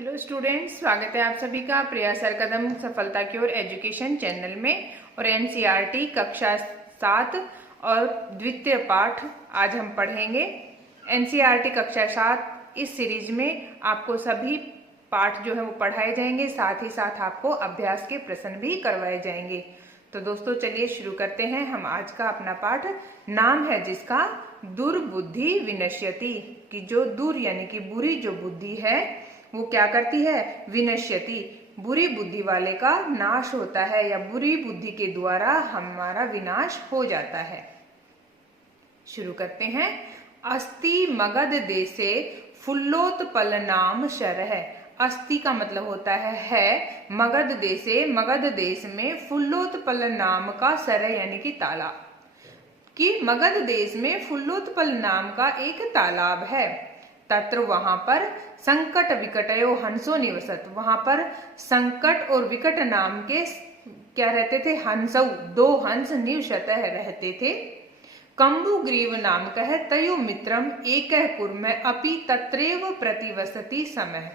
Hello students, स्वागत है आप सभी का प्रिया सर कदम सफलता की ओर एजुकेशन चैनल में। और एनसीईआरटी कक्षा 7 और द्वितीय पाठ आज हम पढ़ेंगे। एनसीईआरटी कक्षा 7 इस सीरीज में आपको सभी पाठ जो है वो पढ़ाए जाएंगे, साथ ही साथ आपको अभ्यास के प्रश्न भी करवाए जाएंगे। तो दोस्तों चलिए शुरू करते हैं। हम आज का अपना पाठ नाम है जिसका दुर्बुद्धि विनश्यति, कि जो दूर यानी कि बुरी जो बुद्धि है वो क्या करती है, विनश्यति, बुरी बुद्धि वाले का नाश होता है या बुरी बुद्धि के द्वारा हमारा विनाश हो जाता है। शुरू करते हैं। अस्ति मगध देशे फुल्लोत्पल नाम शरह। अस्ति का मतलब होता है मगध देशे, मगध देश में फुल्लोत्पल नाम का सरह यानी कि तालाब, कि मगध देश में फुल्लोत्पल नाम का एक तालाब है। तत्र वहां पर संकट विकटयो हंसो निवसत, वहां पर संकट और विकट नाम के क्या रहते थे, हंसौ, दो हंस निवसत रहते थे। कंबुग्रीव नाम कह तयो मित्रम एक कुर्म अपि तत्रैव प्रतिवसति समय।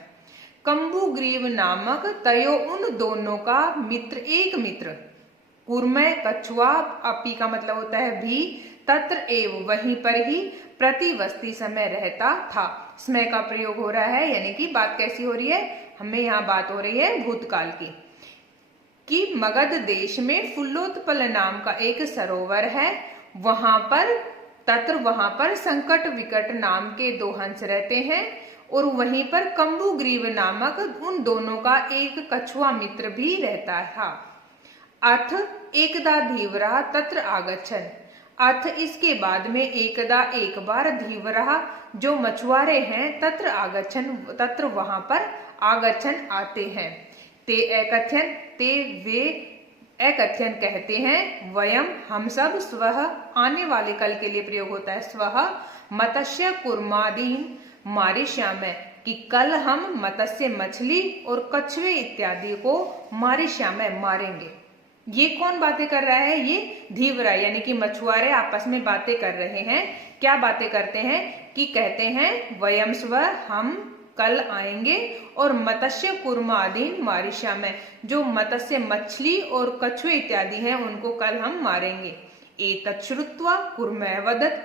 कंबुग्रीव नामक तयो उन दोनों का मित्र, एक मित्र, कुर्मय कछुआ, अपी का मतलब होता है भी, तत्र एव वहीं पर ही, प्रतिवस्ती समय रहता था। समय का प्रयोग हो रहा है, यानी कि बात कैसी हो रही है, हमें यहाँ बात हो रही है भूतकाल की, कि मगध देश में फुल्लोत्पल नाम का एक सरोवर है, वहां पर तत्र वहां पर संकट विकट नाम के दो हंस रहते हैं, और वहीं पर कंबुग्रीव नामक उन दोनों का एक कछुआ मित्र भी रहता था। अथ एकदा धीवरा तत्र आगच्छन, अथ इसके बाद में एकदा एक बार धीवरा जो मछुआरे हैं, तत्र आगच्छन तत्र वहां पर आगच्छन आते हैं। ते एकथ्यन, ते वे एकथ्यन कहते हैं, वयम हम सब, स्वह आने वाले कल के लिए प्रयोग होता है स्वह, मत्स्य कुर्मादीन मारिष्यामः, कि कल हम मत्स्य मछली और कछुए इत्यादि को मारिष्यामः मारेंगे। ये कौन बातें कर रहा है, ये धीवरा यानी कि मछुआरे आपस में बातें कर रहे हैं। क्या बातें करते हैं, कि कहते हैं वयम स्व, हम कल आएंगे, और मत्स्य कुर्मादीन मारिष्यामः, जो मत्स्य मछली और कछुए इत्यादि हैं उनको कल हम मारेंगे। एतत् श्रुत्वा कुर्मः वदत्,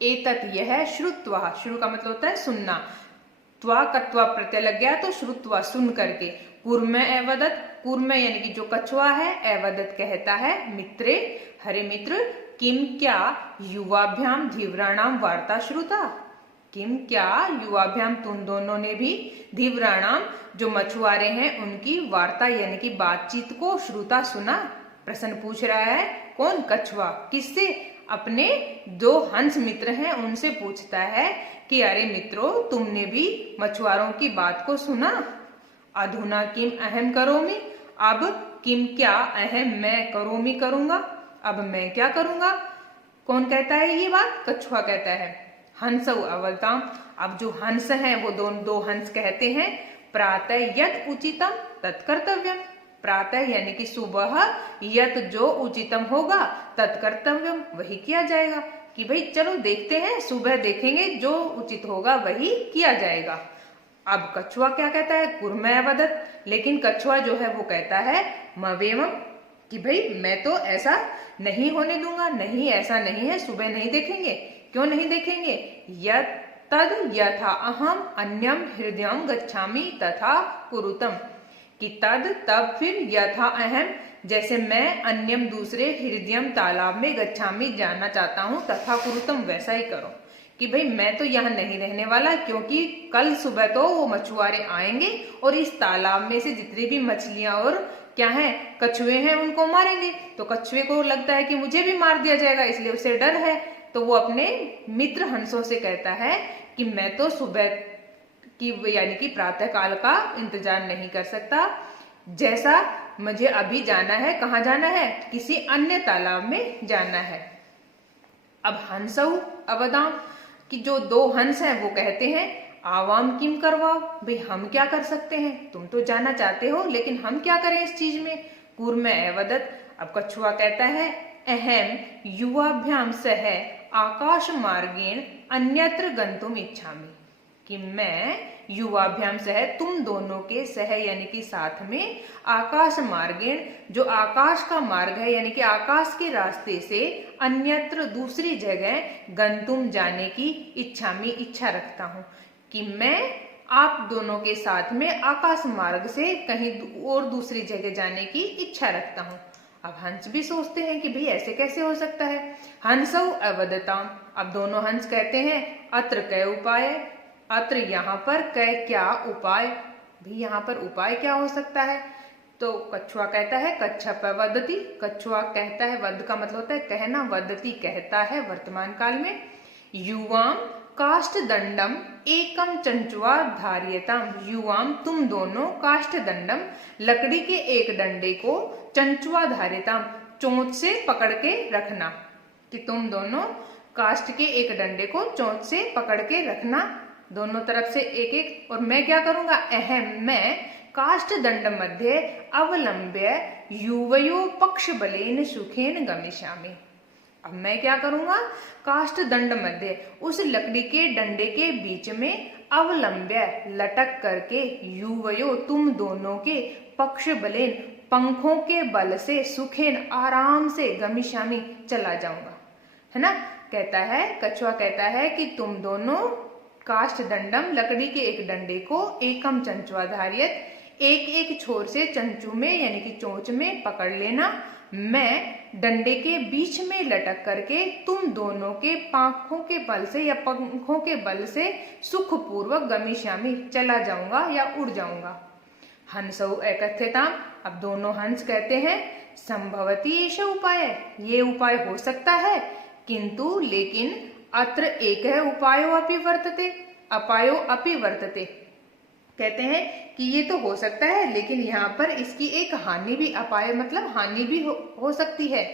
एतत् यह, श्रुत्वा, श्रु का मतलब होता है सुनना, त्वा कत्वा प्रत्यय लग गया तो श्रुत्वा सुन करके, कुर्मः एवदत्, कुर्म यानी कि जो कछुआ है, एवदत् कहता है, मित्रे हरे मित्र, किम क्या युवाभ्याम धीवराणाम वार्ता श्रुता, किम क्या युवाभ्याम तुम दोनों ने भी धीवराणाम जो मछुआरे हैं उनकी वार्ता यानी कि बातचीत को श्रुता सुना। प्रश्न पूछ रहा है कौन, कछुआ, किससे, अपने दो हंस मित्र हैं उनसे पूछता है कि अरे मित्रों तुमने भी मछुआरों की बात को सुना। अधुना किम अहम करोमि, अब किम क्या अहम मैं करोमि करूंगा, अब मैं क्या करूंगा। कौन कहता है ये बात, कछुआ कहता है। हंसौ अवताम, अब जो हंस हैं वो दो हंस कहते हैं, प्रातः यत उचितम तत्कर्तव्यम, प्रातः यानी कि सुबह, यत जो उचितम होगा, तत्कर्तव्यम वही किया जाएगा, कि भाई चलो देखते हैं, सुबह देखेंगे जो उचित होगा वही किया जाएगा। अब कछुआ क्या कहता है, कुर्मः वदत्, लेकिन कछुआ जो है वो कहता है मवेमम, कि भाई मैं तो ऐसा नहीं होने दूंगा, नहीं ऐसा नहीं है, सुबह नहीं देखेंगे। क्यों नहीं देखेंगे, यत तद यथा अहम अन्यम हृदयम गच्छामि तथा कुरुतम, कि तद तब फिर यथा अहम जैसे मैं अन्यम दूसरे हृदयम तालाब में गच्छामि जाना चाहता हूँ, तथा कुरुतम वैसा ही करो, कि भाई मैं तो यहाँ नहीं रहने वाला, क्योंकि कल सुबह तो वो मछुआरे आएंगे और इस तालाब में से जितनी भी मछलियां और क्या है कछुए हैं उनको मारेंगे। तो कछुए को लगता है कि मुझे भी मार दिया जाएगा, इसलिए उसे डर है, तो वो अपने मित्र हंसों से कहता है कि मैं तो सुबह की यानी कि प्रातः काल का इंतजार नहीं कर सकता, जैसा मुझे अभी जाना है, कहाँ जाना है, किसी अन्य तालाब में जाना है। अब हंसौ अवदाम, कि जो दो हंस हैं वो कहते हैं आवाम किम करवाओ, भाई हम क्या कर सकते हैं, तुम तो जाना चाहते हो लेकिन हम क्या करें इस चीज में। कुर्मः एवदत्, अब कछुआ कहता है अहम युवाभ्याम सह आकाश मार्गेण अन्यत्र गंतुम इच्छामि, कि मैं युवाभ्याम सह तुम दोनों के सह यानी कि साथ में आकाश मार्गेण जो आकाश का मार्ग है यानी कि आकाश के रास्ते से अन्यत्र दूसरी जगह गंतुम जाने की इच्छा रखता हूँ कि मैं आप दोनों के साथ में आकाश मार्ग से कहीं और दूसरी जगह जाने की इच्छा रखता हूँ। अब हंस भी सोचते हैं कि भाई ऐसे कैसे हो सकता है। हंसौ अवदताम, अब दोनों हंस कहते हैं अत्र कै उपाय, अत्र यहाँ पर कै क्या उपाय, भी यहाँ पर उपाय क्या हो सकता है। तो कछुआ कहता है कच्छप वदति, कछुआ कहता है, वद का मतलब होता है कहना, वदति कहता है वर्तमान काल में। युवाम काष्ठ दंडम एकम चंचुआ धार्यताम, युवाम तुम दोनों काष्ठ दंडम लकड़ी के एक डंडे को चंचुआ धार्यताम चोंच से पकड़ के रखना, कि तुम दोनों काष्ठ के एक डंडे को चोंच से पकड़ के रखना दोनों तरफ से एक एक। और मैं क्या करूंगा, अहम मैं काष्ठ दंड मध्य अवलंब्य युवयो पक्ष बलेन सुखेन गमिष्यामि, अब मैं क्या करूंगा, काष्ठ दंड मध्य उस लकड़ी के डंडे के बीच में अवलंब्य लटक करके युवयो तुम दोनों के पक्ष बलेन पंखों के बल से सुखेन आराम से गमिष्यामि चला जाऊंगा, है ना। कहता है कछुआ कहता है कि तुम दोनों काष्ठ दंडम लकड़ी के एक डंडे को एकम चंचुआधार्यत एक एक छोर से चंचू में यानी कि चोंच में पकड़ लेना, मैं डंडे के बीच में लटक करके तुम दोनों के पांखों के बल से या पंखों के बल से सुखपूर्वक गमिष्यामि चला जाऊंगा या उड़ जाऊंगा। हंसौ एकथ्यताम, अब दोनों हंस कहते हैं संभवती एष उपाय, ये उपाय हो सकता है, किंतु लेकिन अत्र एक है उपायो अपि वर्तते, अपायो अपि वर्तते, कहते हैं कि ये तो हो सकता है लेकिन यहाँ पर इसकी एक हानि भी, अपाय मतलब हानि भी हो सकती है।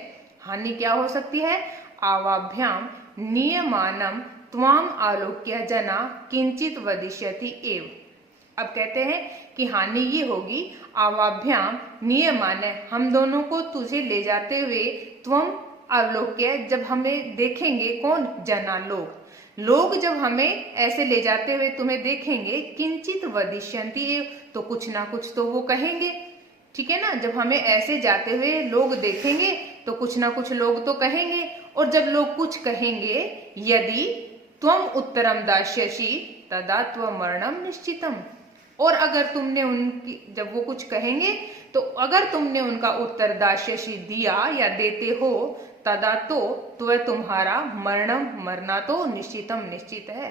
हानि क्या हो सकती है, आवाभ्याम नियमानम त्वाम आलोक्य जना किंचित वदिष्यति एव, अब कहते हैं कि हानि ये होगी, आवाभ्याम नियमान हम दोनों को तुझे ले जाते हुए त्वम आलोक्य जब हमें देखेंगे, कौन, जना लोग जब हमें ऐसे ले जाते हुए तुम्हें देखेंगे, किंचित वदिष्यन्ति तो कुछ ना कुछ तो वो कहेंगे, ठीक है ना। जब हमें ऐसे जाते हुए लोग देखेंगे तो कुछ ना कुछ लोग तो कहेंगे, और जब लोग कुछ कहेंगे, यदि त्वम उत्तरम दास्यसि तदा त्वम मरणम निश्चितम, और अगर तुमने उनकी, जब वो कुछ कहेंगे तो अगर तुमने उनका उत्तर दास्यसि दिया या देते हो, तदा तो तुम्हारा मरणम मरना तो निश्चितम निश्चित है।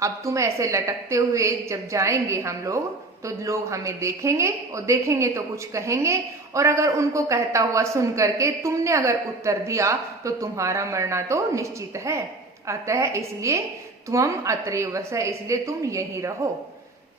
अब तुम ऐसे लटकते हुए जब जाएंगे हम लोग, तो लोग हमें देखेंगे और देखेंगे तो कुछ कहेंगे, और अगर उनको कहता हुआ सुन करके तुमने अगर उत्तर दिया तो तुम्हारा मरना तो निश्चित है। अतः इसलिए त्वम अत्रैव वस, इसलिए तुम यहीं रहो।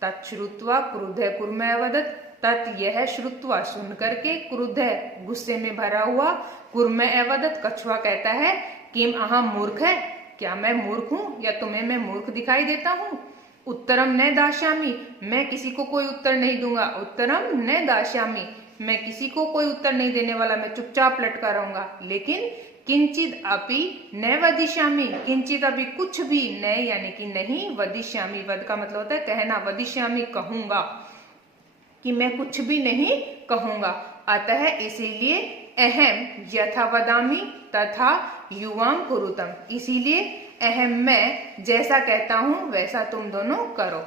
तच्छ्रुत्वा क्रुद्ध कुर्मे वदत्, तत् यह श्रुत्वा सुन करके, क्रुद्ध गुस्से में भरा हुआ, कुर्मे अवदत कछुआ कहता है किम अहम मूर्ख है, क्या मैं मूर्ख हूँ या तुम्हें मैं मूर्ख दिखाई देता हूँ। उत्तरम न दास्यामि, मैं किसी को कोई उत्तर नहीं दूंगा, उत्तरम न दास्यामि, मैं किसी को कोई उत्तर नहीं देने वाला, मैं चुपचाप लटका रहूंगा। लेकिन किंचित अपि न वदिष्यामि, किंचित अपि कुछ भी, न यानी कि नहीं, वदिष्यामि वद का मतलब होता है कहना, वदिष्यामि कहूंगा, कि मैं कुछ भी नहीं कहूंगा। अतः इसीलिए अहम यथा वदामि तथा युवाम कुरुतम, इसीलिए अहम मैं जैसा कहता हूं वैसा तुम दोनों करो।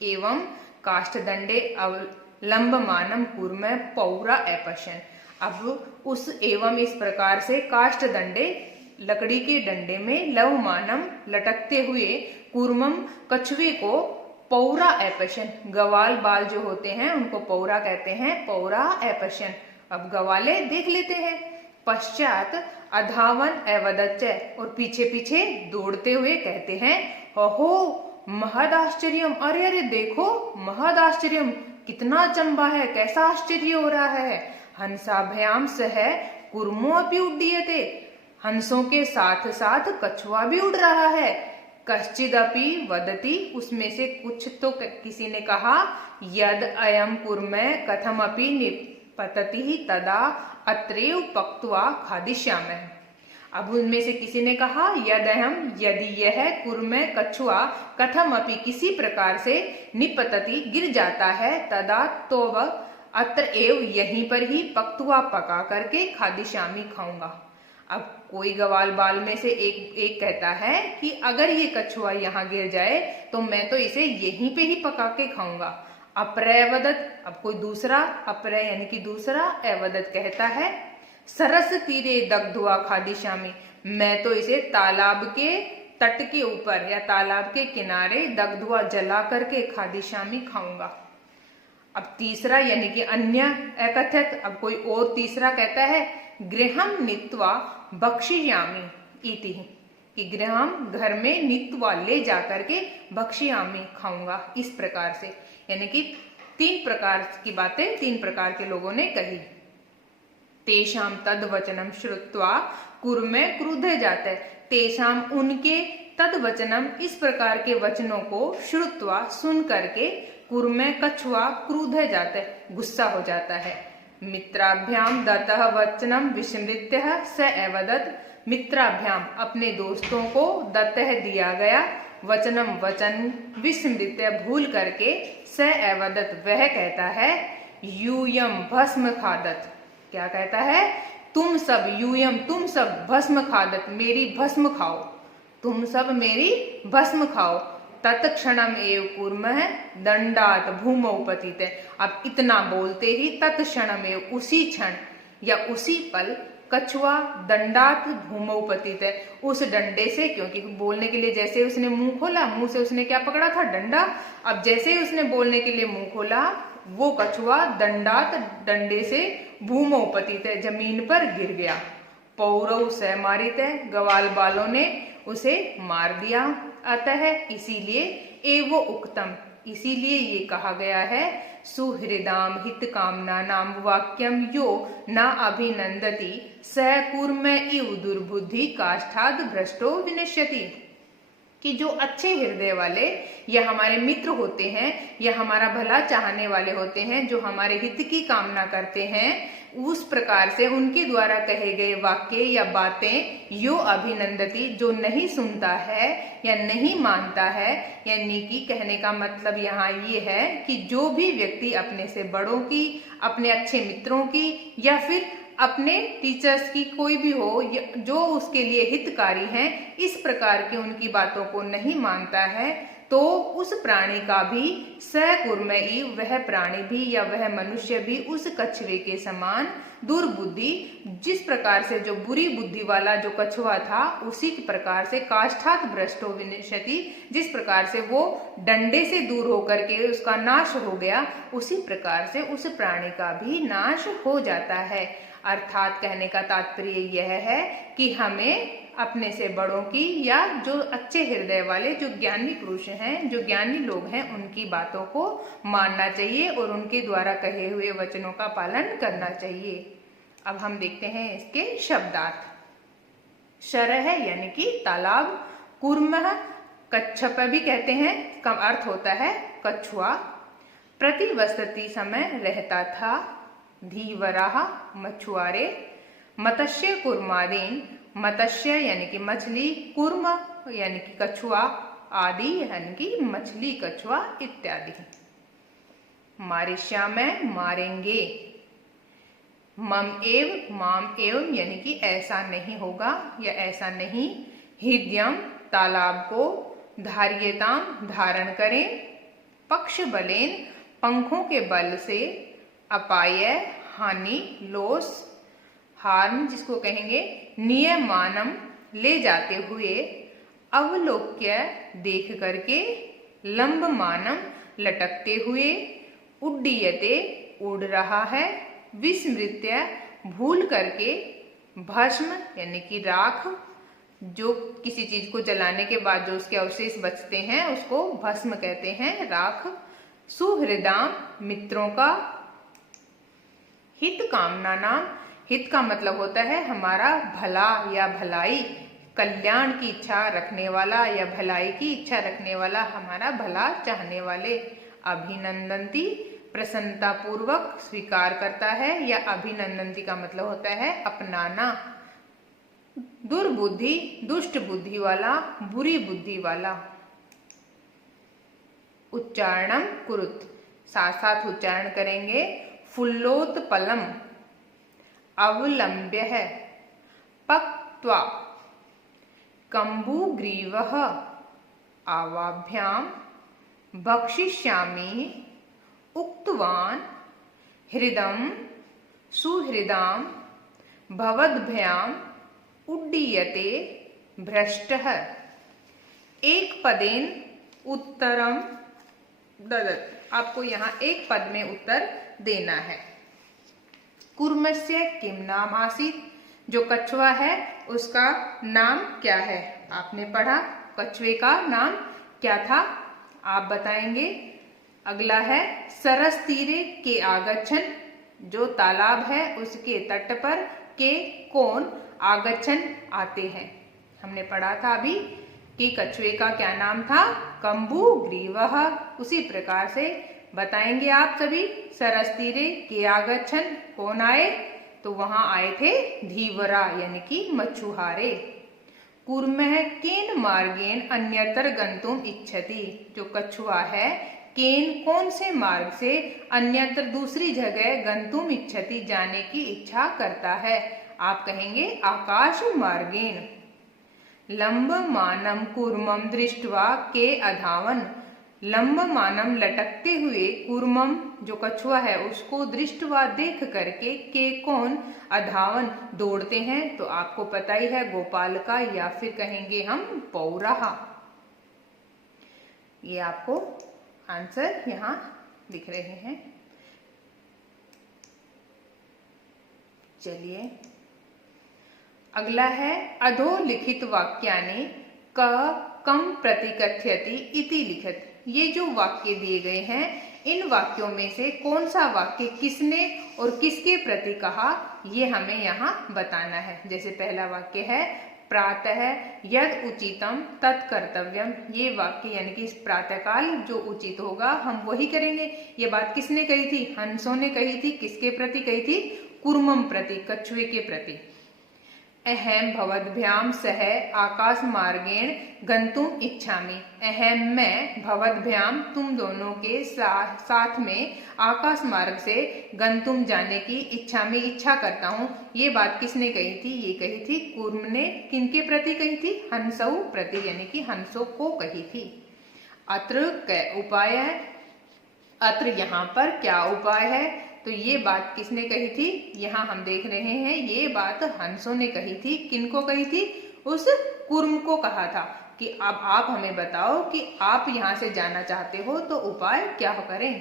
एवं काष्ठ दंडे अवलंबमानम कुर्म पौरा अपश्यन, अब उस एवं इस प्रकार से काष्ठ दंडे लकड़ी के डंडे में लवमानम लटकते हुए, कूर्मम कछुए को, पौरा अपश्यन गवाल बाल जो होते हैं उनको पौरा कहते हैं, पौरा अपश्यन अब गवाले देख लेते हैं। पश्चात अधावन अवदच्च, और पीछे पीछे दौड़ते हुए कहते हैं अहो महद आश्चर्यम, अरे अरे देखो महद आश्चर्यम, कितना अचंबा है, कैसा आश्चर्य हो रहा है। हंसाभ्याम सह कुर्मो अपि उड्डीयते, हंसों के साथ साथ कछुआ भी उड़ रहा है। कश्चिदपि वदति, उसमें से कुछ तो किसी ने कहा, यद अयम कुर्मे कथमपि निपतति तदा अत्रैव पक्त्वा खादिष्यामः, अब उनमें से किसी ने कहा यदहम, यदि यह कुर्म कछुआ कथम अपि किसी प्रकार से निपतति गिर जाता है, तदा तो वह अत्र एव यहीं पर ही पक्तुआ पका करके खादिशामी खाऊंगा। अब कोई गवाल बाल में से एक कहता है कि अगर ये कछुआ यहाँ गिर जाए तो मैं तो इसे यहीं पे ही पका के खाऊंगा। अप्रयवदत, अब कोई दूसरा, अप्रय यानी कि दूसरा, एवदत कहता है सरस तीरे दग्धुआ खादिशामी, मैं तो इसे तालाब के तट के ऊपर या तालाब के किनारे दग्धुआ जला करके खादिशामी खाऊंगा। अब तीसरा यानी कि अन्य अकथित, अब कोई और तीसरा कहता है गृहम नीत्वा भक्षियामी इति, कि गृहम घर में नीत्वा ले जाकर के भक्षियामी खाऊंगा, इस प्रकार से। यानी कि 3 प्रकार की बातें 3 प्रकार के लोगों ने कही। तेषाम तद वचनम श्रुत्वा कुर्मे क्रुद्धे जाते, तेषाम उनके तद वचनम इस प्रकार के वचनों को श्रुत्वा सुन करके कुर्मे कछुआ क्रुद्धे जाते, गुस्सा हो जाता है। मित्राभ्याम दतः वचनम विस्मृत्य स एवदत, मित्राभ्याम अपने दोस्तों को दत्तः दिया गया, वचनम वचन विस्मृत्य भूल करके, स एवदत वह कहता है, यूयम भस्म खादत, क्या कहता है, तुम सब, यूयम तुम सब, भस्म खादत मेरी भस्म खाओ, तुम सब मेरी भस्म खाओ। तत्क्षणम एव कूर्मः दंडात भूमौ पतित, अब इतना बोलते ही तत्क्षणम एव उसी क्षण या उसी पल कछुआ दंडात भूमौ पतित, उस डंडे से, क्योंकि बोलने के लिए जैसे उसने मुंह खोला, मुंह से उसने क्या पकड़ा था, डंडा, अब जैसे ही उसने बोलने के लिए मुंह खोला वो कछुआ दंडात डंडे से भूमौ पतित जमीन पर गिर गया। पौरव स मारित, गवाल बालों ने उसे मार दिया। अतः इसीलिए एवो उक्तम, इसीलिए ये कहा गया है, सुहृदाम हित कामना नाम वाक्यम यो न अभिनंदति स कूर्म इव दुर्बुद्धि काष्ठाद भ्रष्टो विनश्यति, कि जो अच्छे हृदय वाले या हमारे मित्र होते हैं या हमारा भला चाहने वाले होते हैं, जो हमारे हित की कामना करते हैं, उस प्रकार से उनके द्वारा कहे गए वाक्य या बातें यो अभिनंदती, जो नहीं सुनता है या नहीं मानता है, यानी कि कहने का मतलब यहाँ ये है कि जो भी व्यक्ति अपने से बड़ों की, अपने अच्छे मित्रों की या फिर अपने टीचर्स की कोई भी हो जो उसके लिए हितकारी हैं, इस प्रकार की उनकी बातों को नहीं मानता है, तो उस प्राणी का भी सकूर्मयी, वह प्राणी भी या वह मनुष्य भी उस कछुए के समान दुर्बुद्धि, जिस प्रकार से जो बुरी बुद्धि वाला जो कछुआ था, उसी प्रकार से काष्ठात भ्रष्टो विनश्यति, जिस प्रकार से वो डंडे से दूर होकर के उसका नाश हो गया, उसी प्रकार से उस प्राणी का भी नाश हो जाता है। अर्थात कहने का तात्पर्य यह है कि हमें अपने से बड़ों की या जो अच्छे हृदय वाले, जो ज्ञानी पुरुष हैं, जो ज्ञानी लोग हैं, उनकी बातों को मानना चाहिए और उनके द्वारा कहे हुए वचनों का पालन करना चाहिए। अब हम देखते हैं इसके शब्दार्थ। शरह यानी कि तालाब, कूर्मः कच्छप भी कहते हैं, का अर्थ होता है कछुआ। प्रतिवसति समय रहता था, धीवराह मछुआरे, मत्स्य कुर्मादीन, मत्स्य यानी कि मछली, कुर्म यानी कि कछुआ, आदि यानी कि मछली, कछुआ इत्यादि। मारिष्यामः मारेंगे, मम एव माम एवं यानी कि ऐसा नहीं होगा या ऐसा नहीं, हृदयम तालाब को, धार्यताम धारण करें, पक्ष बलेन पंखों के बल से, अपाय हानि लोस, हार्म जिसको कहेंगे, नियमानम ले जाते हुए, अवलोक्य देख करके, लंबमानम लटकते हुए, उड्डीयते उड़ रहा है, विस्मृत्य भूल करके, भस्म यानी कि राख, जो किसी चीज को जलाने के बाद जो उसके अवशेष बचते हैं उसको भस्म कहते हैं, राख। सुहृदाम मित्रों का, हित कामना नाम, हित का मतलब होता है हमारा भला या भलाई, कल्याण की इच्छा रखने वाला या भलाई की इच्छा रखने वाला, हमारा भला चाहने वाले। अभिनंदंती प्रसन्नता पूर्वक स्वीकार करता है, या अभिनंदंती का मतलब होता है अपनाना। दुर्बुद्धि, दुष्ट बुद्धि वाला, बुरी बुद्धि वाला। उच्चारणम कुरुत, साथ साथ उच्चारण करेंगे। फुल्लोत्पलम, अवलंब्य है, पक्त्वा, कम्बुग्रीवः, आवाभ्याम, भक्षिष्यामि, उक्तवान, हृदम, सुहृदाम, भवद्भ्याम, उड्डीयते, भ्रष्टः। एक पदेन उत्तरम ददत्, आपको यहाँ एक पद में उत्तर देना है। कूर्मस्य किम नाम आसीत्, जो कछुआ है उसका नाम क्या है? आपने पढ़ा, कछुए का नाम क्या था, आप बताएंगे। अगला है सरस तीरे के आगच्छन, जो तालाब है उसके तट पर के कौन आगच्छन आते हैं। हमने पढ़ा था अभी कि कछुए का क्या नाम था, कम्बुग्रीवः। उसी प्रकार से बताएंगे आप सभी। सरस तीरे के आगच्छन, कौन आए, तो वहां आए थे धीवरा यानी कि मछुआरे। कूर्मः केन मार्गेण अन्यत्र गंतुम इच्छति, जो कछुआ है केन कौन से मार्ग से अन्यत्र दूसरी जगह गंतुम इच्छति जाने की इच्छा करता है। आप कहेंगे आकाश मार्गेण। लंबमानम कूर्मम दृष्ट्वा के अधावन, लंबमानम लटकते हुए, कूर्मम जो कछुआ है उसको दृष्टवा देख करके, के कौन अधावन दौड़ते हैं। तो आपको पता ही है गोपाल का, या फिर कहेंगे हम पौराहा। ये आपको आंसर यहाँ दिख रहे हैं। चलिए अगला है अधोलिखित वाक्यानि क कम प्रतिकथ्यति इति लिखत। ये जो वाक्य दिए गए हैं, इन वाक्यों में से कौन सा वाक्य किसने और किसके प्रति कहा, ये हमें यहाँ बताना है। जैसे पहला वाक्य है प्रातः यद उचितम तत् कर्तव्यम, ये वाक्य यानी कि इस प्रातःकाल जो उचित होगा हम वही करेंगे। ये बात किसने कही थी, हंसों ने कही थी। किसके प्रति कही थी, कूर्मम प्रति, कछुए के प्रति। अहम भवद्भ्याम सह आकाश मार्गेण गंतुम इच्छामि, अहम मैं, भवद्भ्याम तुम दोनों के साथ में, आकाश मार्ग से गंतुम जाने की इच्छामि इच्छा करता हूँ। ये बात किसने कही थी, ये कही थी कूर्म ने। किनके प्रति कही थी, हंसौ प्रति यानी कि हंसों को कही थी। अत्र कै उपाय है, अत्र यहाँ पर क्या उपाय है, तो ये बात किसने कही थी, यहाँ हम देख रहे हैं ये बात हंसों ने कही थी। किनको कही थी, उस कूर्म को कहा था कि अब आप हमें बताओ कि आप यहाँ से जाना चाहते हो तो उपाय क्या करें।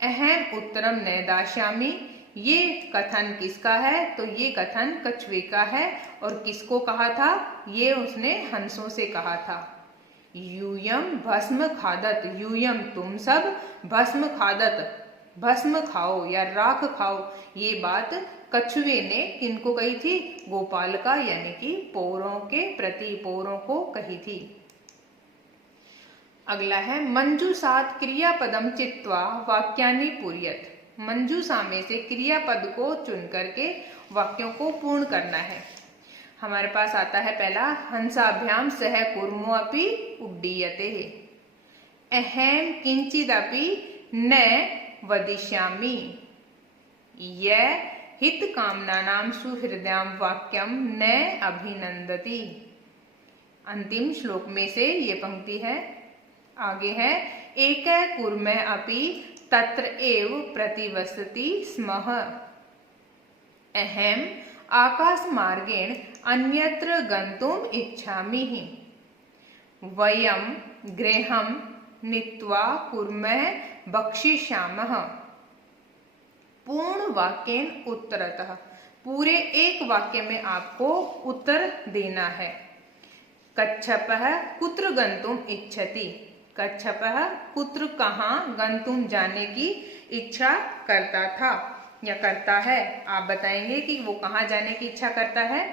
अहम उत्तरम न दास्यामि, ये कथन किसका है, तो ये कथन कछुए का है। और किसको कहा था, ये उसने हंसों से कहा था। यूयम भस्म खादत, यूयम तुम सब, भस्म खादत भस्म खाओ या राख खाओ, ये बात कछुए ने किनको कही थी, गोपाल का यानी कि पौरों के प्रति, पौरों को कही थी। अगला है मंजूषात क्रियापदम चित्वा वाक्यानि पूर्यत, मंजूषा में से क्रियापद को चुन करके वाक्यों को पूर्ण करना है। हमारे पास आता है पहला हंसाभ्याम सह कूर्मो अपि उड्डीयते, अहम किंचिदपि न वदिष्यामि, यह हित कामनानां सुहृदयां वाक्यम न अभिनंदति। अंतिम श्लोक में से ये पंक्ति है। आगे है एक कूर्मः अपि तत्र एव प्रतिवसति स्मः, अहम आकाश मार्गेण अन्यत्र गंतुम इच्छामि, वयं गृहं नीत्वा कूर्मः भक्षिष्यामः। पूर्ण वाक्येन उत्तरतः, पूरे एक वाक्य में आपको उत्तर देना है। कच्छपः कुत्र गंतुम इच्छति, कच्छपः कुत्र कहाँ, गंतुम जाने की इच्छा करता था या करता है। आप बताएंगे कि वो कहाँ जाने की इच्छा करता है।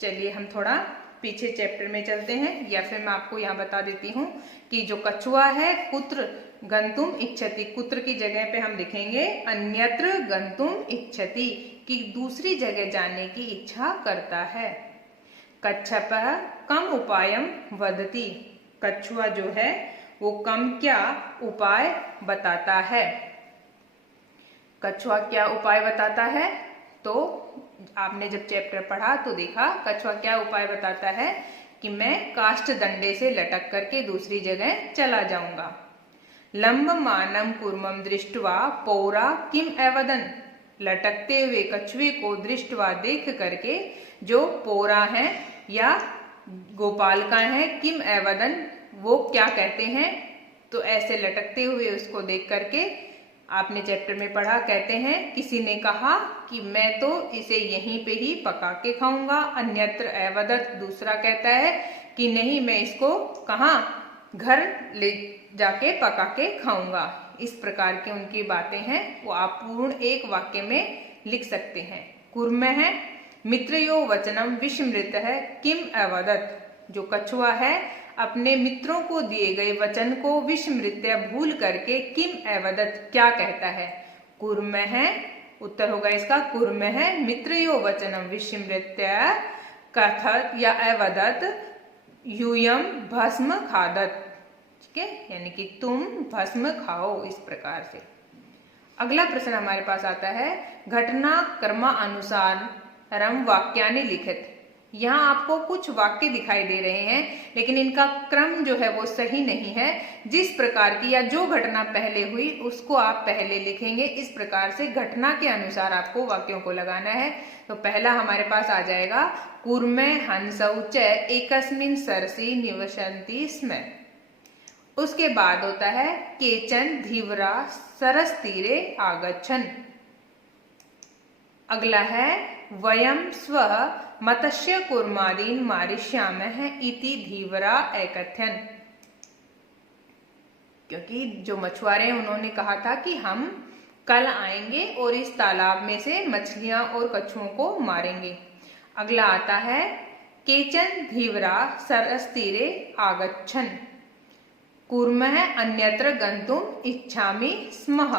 चलिए हम थोड़ा पीछे चैप्टर में चलते हैं, या फिर मैं आपको यहाँ बता देती हूँ कि जो कछुआ है कुत्र गंतुम इच्छति, कुत्र की जगह पे हम लिखेंगे अन्यत्र गंतुम इच्छति, कि दूसरी जगह जाने की इच्छा करता है। कच्छपः कम उपायम वदति। कछुआ जो है वो कम क्या उपाय बताता है। कछुआ क्या उपाय बताता है? तो आपने जब चैप्टर पढ़ा तो देखा कछुआ क्या उपाय बताता है कि मैं काष्ठ दंडे से लटक करके दूसरी जगह चला जाऊंगा। लंबमानं कूर्मं दृष्ट्वा पौरा किम अवदन्। लटकते हुए कछुए को दृष्ट्वा देख करके जो पौरा है या गोपालका है, किम अवदन् वो क्या कहते हैं। तो ऐसे लटकते हुए उसको देख करके आपने चैप्टर में पढ़ा, कहते हैं किसी ने कहा कि मैं तो इसे यहीं पे ही पका के खाऊंगा। अन्यत्र अवदत् दूसरा कहता है कि नहीं मैं इसको कहाँ घर ले जाके पका के खाऊंगा। इस प्रकार की उनकी बातें हैं वो आप पूर्ण एक वाक्य में लिख सकते हैं। कूर्म है मित्रयो वचनम विस्मृत है किम अवदत्। जो कछुआ है अपने मित्रों को दिए गए वचन को विस्मृत्य भूल करके किम अवदत् क्या कहता है। कूर्म है, उत्तर होगा इसका कूर्म है मित्रयो वचनम विस्मृत्य कथत या अवदत् यूयम भस्म खादत। ठीक है, यानी कि तुम भस्म खाओ, इस प्रकार से। अगला प्रश्न हमारे पास आता है घटना क्रमानुसारम वाक्यानि लिखित। यहाँ आपको कुछ वाक्य दिखाई दे रहे हैं लेकिन इनका क्रम जो है वो सही नहीं है। जिस प्रकार की या जो घटना पहले हुई उसको आप पहले लिखेंगे। इस प्रकार से घटना के अनुसार आपको वाक्यों को लगाना है। तो पहला हमारे पास आ जाएगा कूर्मे हंसौ च एकस्मिन् सरसि निवसन्ति स्म। उसके बाद होता है केचन धीवरा सरस तीरे आगच्छन्। अगला है वयम स्व मत्स्य कूर्मादीन मारिष्यामः इति धीवरा एकथ्यन्। क्योंकि जो मछुआरे उन्होंने कहा था कि हम कल आएंगे और इस तालाब में से मछलियां और कछुओं को मारेंगे। अगला आता है केचन धीवरा सरस तीरे आगच्छन्। कूर्मः अन्यत्र गन्तुम् इच्छामि स्मः।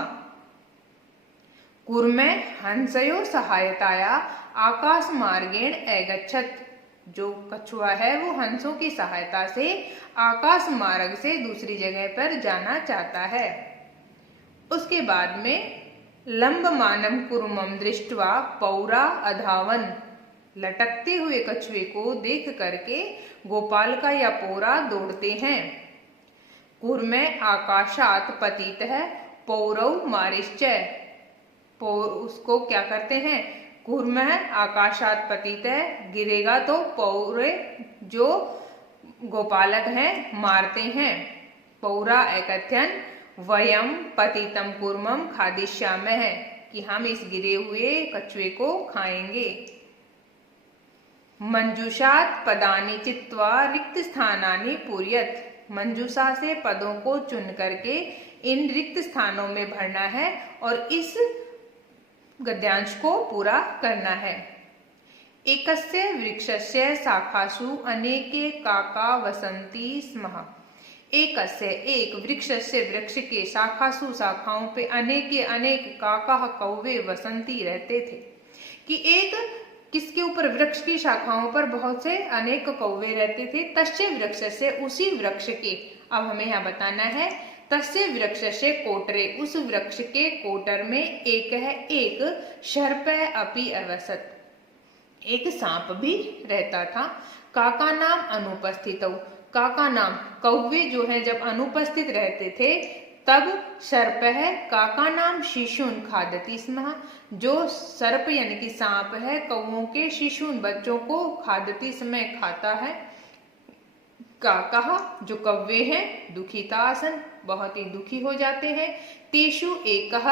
कूर्मे हंसयो सहायताया आकाश मार्गेण अगच्छत्। जो कछुआ है वो हंसों की सहायता से आकाश मार्ग से दूसरी जगह पर जाना चाहता है। उसके बाद में लंबमानं कूर्मं दृष्ट्वा पौरा अधावन्। लटकते हुए कछुए को देख करके गोपालका या पौरा दौड़ते हैं। कूर्मे आकाशात् पतितः पौरौ मारिश्च। उसको क्या करते हैं, कूर्म आकाशात् पतितः गिरेगा तो पौरे जो गोपालक हैं मारते हैं। पौरा एकथ्यन् वयम पतितम कूर्मम खादिष्यामः कि हम इस गिरे हुए कछुए को खाएंगे। मंजूषात् पदानि चित्वा रिक्त स्थानानि पूरयत्। मंजूषा से पदों को चुन करके इन रिक्त स्थानों में भरना है और इस गद्यांश को पूरा करना है। एकस्य वृक्षस्य शाखासु अनेके काका वसन्ति स्म। एकस्य एक वृक्षस्य वृक्ष के शाखासु शाखाओं पे अनेके अनेक काका कौवे वसंती रहते थे। कि एक किसके ऊपर, वृक्ष की शाखाओं पर बहुत से अनेक कौवे रहते थे। तस्य वृक्षस्य उसी वृक्ष के, अब हमें यहाँ बताना है तस्य वृक्षस्य कोटरे उस वृक्ष के कोटर में एक है एक सर्प अपि अवसत एक सांप भी रहता था। काका नाम अनुपस्थितौ। काका नाम कौवे जो है जब अनुपस्थित रहते थे तब सर्प है काका नाम शिशुन खादति स्म। जो सर्प यानी कि सांप है कौवों के शिशुन बच्चों को खादति समय खाता है। काका जो कौवे हैं दुखिता आसन बहुत ही दुखी हो जाते हैं। तेषु एकः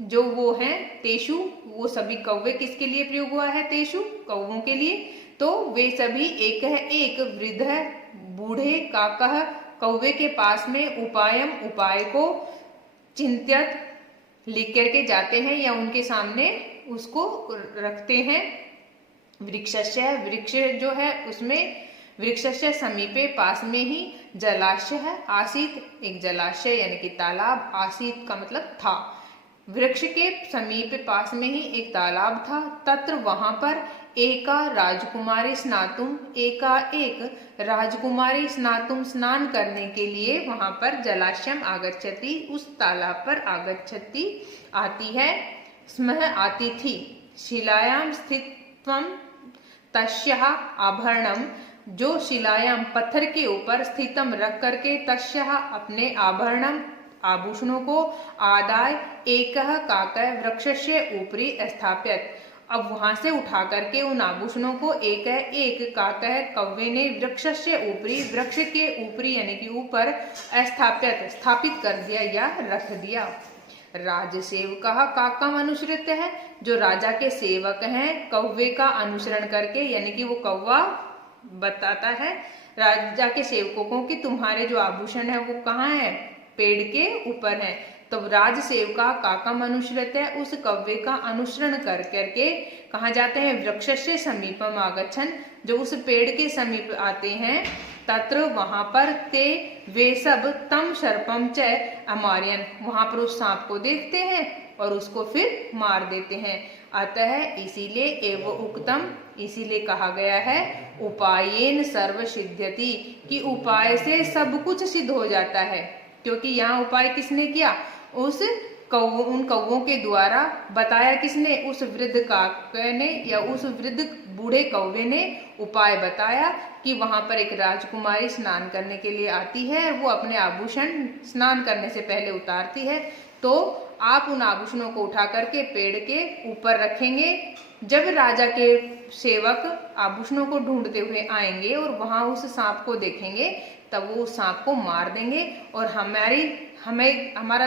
जो वो हैं तेषु वो सभी कौवे किसके लिए प्रयोग हुआ है, तेषु कौवों के लिए। तो वे सभी एक है एक वृद्ध बूढ़े काका कौवे के पास में उपायम उपाय को चिंत्यत लिख करके जाते हैं या उनके सामने उसको रखते हैं। वृक्षस्य वृक्ष जो है उसमें वृक्षस्य समीपे पास में ही जलाशय है। आसीत एक जलाशय यानी कि तालाब, आसीत का मतलब था। वृक्ष के समीप पास में ही एक तालाब था। तत्र वहां पर एक राजकुमारी स्नातुम स्नान करने के लिए वहां पर जलाशयम आगच्छति, उस तालाब पर आगच्छति आती है, स्मः आती थी। शिलायाम स्थितम तस्याः आभरणम, जो शिलायाम पत्थर के ऊपर स्थितम रख करके तस्याः अपने आभरणम आभूषणों को आदाय एक काकय वृक्षस्य ऊपरी स्थापित, अब वहां से उठा करके उन आभूषणों को एक काकय कौवे ने वृक्षस्य ऊपरी, वृक्ष के ऊपरी यानी कि ऊपर स्थापित कर दिया या रख दिया। राजसेवकः काकम अनुसृत्य है, जो राजा के सेवक हैं कौवे का अनुसरण करके, यानी कि वो कौवा बताता है राजा के सेवकों को कि तुम्हारे जो आभूषण है वो कहाँ है, पेड़ के ऊपर है। तो राज सेवका काकम अनुसृत है, उस कौवे का अनुसरण कर करके कहाँ जाते हैं, वृक्ष से समीपम आगच्छन, जो उस पेड़ के समीप आते हैं। तत्र वहां पर ते वे सब तम सर्पम च अमार्यन, वहां पर उस सांप को देखते हैं और उसको फिर मार देते हैं। अतः इसीलिए एव उक्तम, इसीलिए कहा गया है उपायेन सर्व सिद्ध्यति, कि उपाय से सब कुछ सिद्ध हो जाता है। क्योंकि यहाँ उपाय किसने किया, उन कौवों के द्वारा बताया किसने, उस वृद्ध काके ने या उस वृद्ध बूढ़े कौवे ने उपाय बताया कि वहां पर एक राजकुमारी स्नान करने के लिए आती है, वो अपने आभूषण स्नान करने से पहले उतारती है, तो आप उन आभूषणों को उठा करके पेड़ के ऊपर रखेंगे। जब राजा के सेवक आभूषणों को ढूंढते हुए आएंगे और वहां उस सांप को देखेंगे, तब वो उस सांप को मार देंगे और हमारा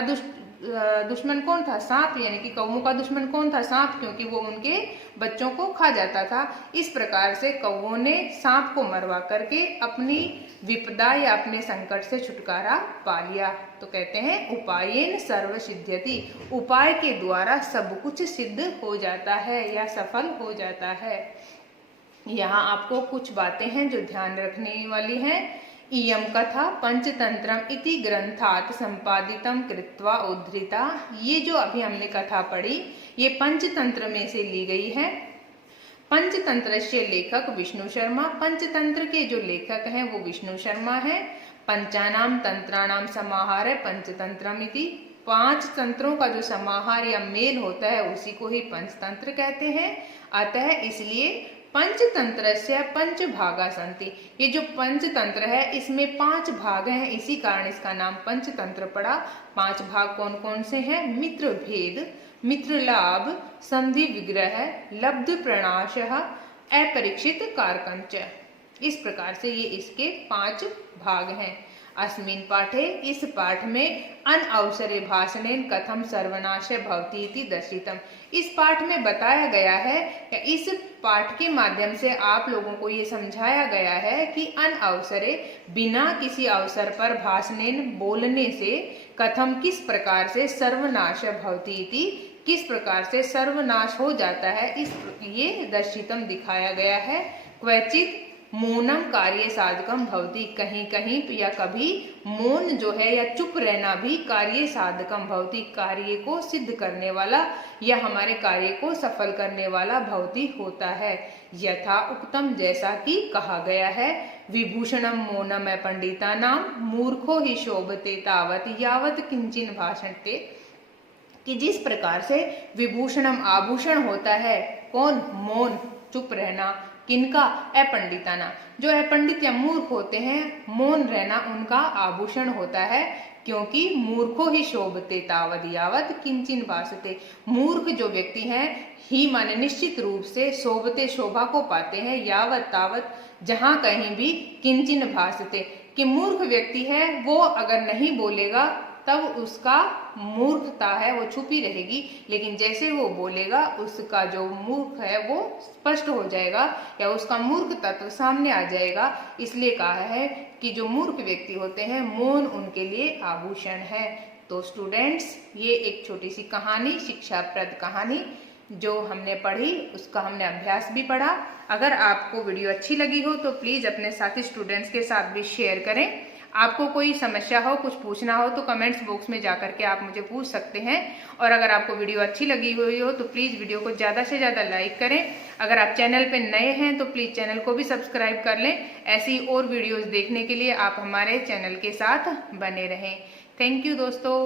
दुश्मन कौन था, सांप, यानी कि कौवों का दुश्मन कौन था, सांप, क्योंकि वो उनके बच्चों को खा जाता था। इस प्रकार से कौवों ने सांप को मरवा करके अपनी विपदा या अपने संकट से छुटकारा पा लिया। तो कहते हैं उपायेन सर्व सिद्ध्यति, उपाय के द्वारा सब कुछ सिद्ध हो जाता है या सफल हो जाता है। यहाँ आपको कुछ बातें हैं जो ध्यान रखने वाली हैं। इयम कथा पंचतंत्रम इति ग्रंथात संपादितम कृत्वा उद्धृता, ये जो अभी हमने कथा पढ़ी ये पंचतंत्र में से ली गई है। पंचतंत्र से लेखक विष्णु शर्मा, पंचतंत्र के जो लेखक हैं वो विष्णु शर्मा है। पंचानाम तंत्राणाम समाहार है पंचतंत्रमिति, 5 तंत्रों का जो समाहार या मेल होता है उसी को ही पंचतंत्र कहते हैं। अतः इसलिए पंचतंत्र से 5 भागा संति, ये जो पंचतंत्र है इसमें 5 भाग हैं, इसी कारण इसका नाम पंचतंत्र पड़ा। 5 भाग कौन कौन से हैं, मित्र भेद, मित्र लाभ, संधि विग्रह, लब्ध प्रणाशः, अपरीक्षित कारकंच, इस प्रकार से ये इसके 5 भाग हैं। अस्मिन् पाठे, इस पाठ में अनअवसरे भाषणेन कथम सर्वनाश भवति इति दर्शितम, इस पाठ में बताया गया है, इस पाठ के माध्यम से आप लोगों को ये समझाया गया है कि अनअवसरे, बिना किसी अवसर पर, भाषणेन बोलने से, कथम किस प्रकार से, सर्वनाश भवति इति किस प्रकार से सर्वनाश हो जाता है, इस ये दर्शितम दिखाया गया है। क्वचित मौनम कार्य साधकम भवति, कहीं कहीं या कभी मौन जो है या चुप रहना भी कार्य साधकम भवति, कार्य को सिद्ध करने वाला या हमारे कार्य को सफल करने वाला भवति होता है। यथा उक्तम, जैसा कि कहा गया है, विभूषणम मौनम पंडिता नाम मूर्खो ही शोभते तावत यावत किंचिन भाषणते, कि जिस प्रकार से विभूषणम आभूषण होता है, कौन, मौन, चुप रहना, किनका, अपंडिताना, जो अपंडित या मूर्ख होते हैं, मौन रहना उनका आभूषण होता है। क्योंकि मूर्खो ही शोभते तावत यावत किंचिन भासते, मूर्ख जो व्यक्ति हैं ही माने निश्चित रूप से, शोभते शोभा को पाते हैं, यावत तावत जहां कहीं भी, किंचिन भासते, कि मूर्ख व्यक्ति है वो अगर नहीं बोलेगा तब उसका मूर्खता है वो छुपी रहेगी, लेकिन जैसे वो बोलेगा उसका जो मूर्ख है वो स्पष्ट हो जाएगा या उसका मूर्ख तत्व सामने आ जाएगा। इसलिए कहा है कि जो मूर्ख व्यक्ति होते हैं मौन उनके लिए आभूषण है। तो स्टूडेंट्स, ये एक छोटी सी कहानी, शिक्षाप्रद कहानी जो हमने पढ़ी उसका हमने अभ्यास भी पढ़ा। अगर आपको वीडियो अच्छी लगी हो तो प्लीज अपने साथी स्टूडेंट्स के साथ भी शेयर करें। आपको कोई समस्या हो, कुछ पूछना हो तो कमेंट्स बॉक्स में जाकर के आप मुझे पूछ सकते हैं। और अगर आपको वीडियो अच्छी लगी हुई हो तो प्लीज़ वीडियो को ज़्यादा से ज़्यादा लाइक करें। अगर आप चैनल पे नए हैं तो प्लीज़ चैनल को भी सब्सक्राइब कर लें। ऐसी और वीडियोज़ देखने के लिए आप हमारे चैनल के साथ बने रहें। थैंक यू दोस्तों।